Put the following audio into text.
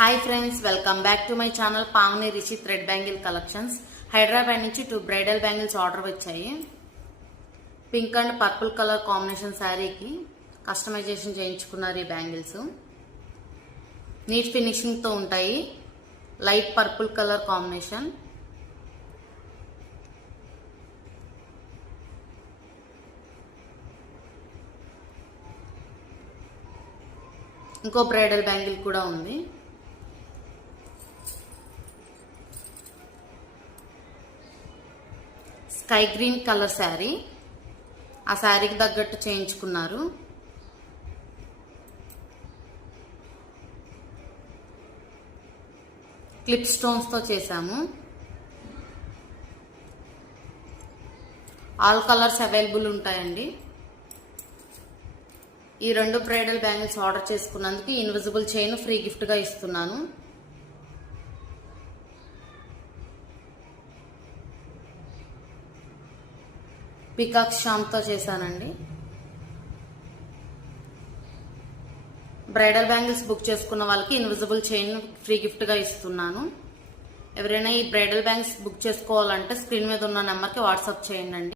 Hi friends, welcome back to my channel Pavani Rishi thread bangle collections. Hyderabad నుంచి 2 bridal bangles order వచ్చాయి. Pink and purple colour combination శారీకి కస్టమైజేషన్ చేయించుకున్నారు ఈ bangles. Neat finishing తో ఉంటాయి. Light purple colour combination. ఇంకో bridal bangle కూడా ఉంది. స్కై గ్రీన్ కలర్ శారీ, ఆ శారీకి తగ్గట్టు చేయించుకున్నారు. క్లిప్ స్టోన్స్ తో చేశాము. ఆల్ కలర్స్ అవైలబుల్ ఉంటాయండి. ఈ 2 బ్రైడల్ బ్యాంగిల్స్ ఆర్డర్ చేసుకున్నందుకు ఇన్విజిబుల్ చైన్ ఫ్రీ గిఫ్ట్ గా ఇస్తున్నాను. పికాక్ షాంప్తో చేశానండి. బ్రైడల్ బ్యాంగిల్స్ బుక్ చేసుకున్న వాళ్ళకి ఇన్విజిబుల్ చైన్ ఫ్రీ గిఫ్ట్ గా ఇస్తున్నాను. ఎవరైనా ఈ బ్రైడల్ బ్యాంగిల్స్ బుక్ చేసుకోవాలంటే స్క్రీన్ మీద ఉన్న నెంబర్కి వాట్సాప్ చేయండి.